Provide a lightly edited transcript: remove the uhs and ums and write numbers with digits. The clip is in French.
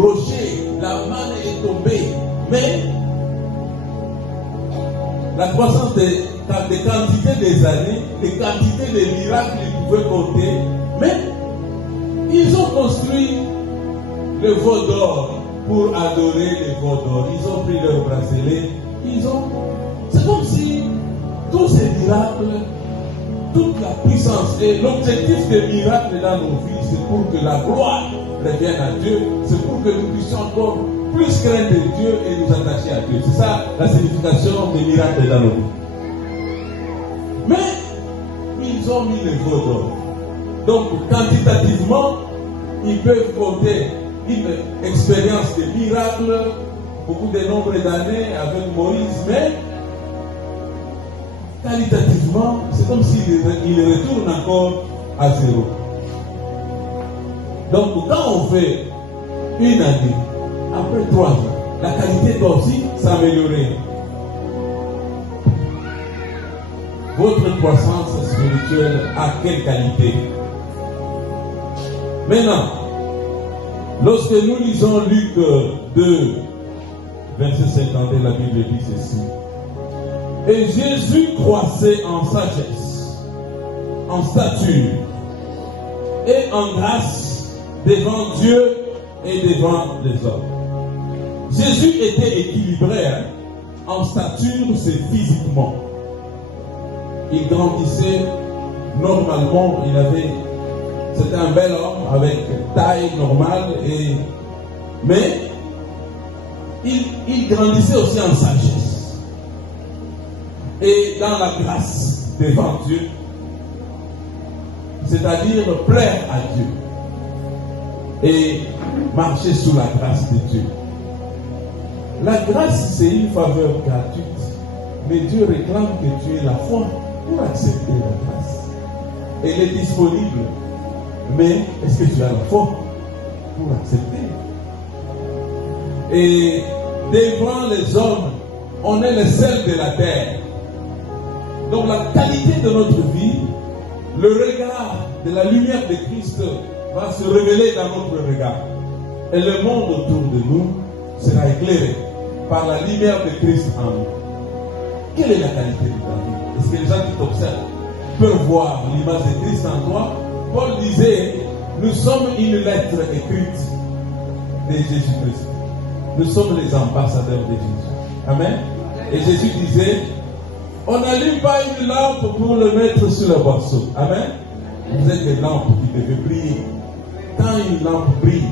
rocher, la manne est tombée. Mais la croissance des quantités des années, des quantités de miracles qu'ils pouvaient compter, mais ils ont construit le veau d'or pour adorer le veau d'or. Ils ont pris leur bracelet, c'est comme si tous ces miracles, toute la puissance et l'objectif des miracles dans nos vies, c'est pour que la gloire revienne à Dieu, c'est pour que nous puissions encore plus craindre Dieu et nous attacher à Dieu. C'est ça la signification des miracles dans nos vies. Mais ils ont mis le veau d'or. Donc quantitativement, ils peuvent compter une expérience de miracles, beaucoup de nombre d'années avec Moïse, mais qualitativement, c'est comme s'il retourne encore à zéro. Donc, quand on fait une année, après 3 ans, la qualité doit aussi s'améliorer. Votre croissance spirituelle a quelle qualité? Maintenant, lorsque nous lisons Luc 2, verset 52, la Bible dit ceci. Et Jésus croissait en sagesse, en stature et en grâce devant Dieu et devant les hommes. Jésus était équilibré, en stature, c'est physiquement. Il grandissait normalement, c'était un bel homme avec taille normale, mais il grandissait aussi en sagesse et dans la grâce devant Dieu, c'est-à-dire plaire à Dieu et marcher sous la grâce de Dieu. La grâce, c'est une faveur gratuite, mais Dieu réclame que tu aies la foi pour accepter la grâce. Elle est disponible, mais est-ce que tu as la foi pour accepter? Et devant les hommes, on est le sel de la terre. Donc la qualité de notre vie, le regard de la lumière de Christ va se révéler dans notre regard. Et le monde autour de nous sera éclairé par la lumière de Christ en nous. Quelle est la qualité de ta vie? Est-ce que les gens qui t'observent peuvent voir l'image de Christ en toi? Paul disait, nous sommes une lettre écrite de Jésus-Christ. Nous sommes les ambassadeurs de Jésus. Amen. Et Jésus disait, on n'allume pas une lampe pour le mettre sur le boisseau. Amen. Vous êtes des lampes qui devaient briller. Quand une lampe brille,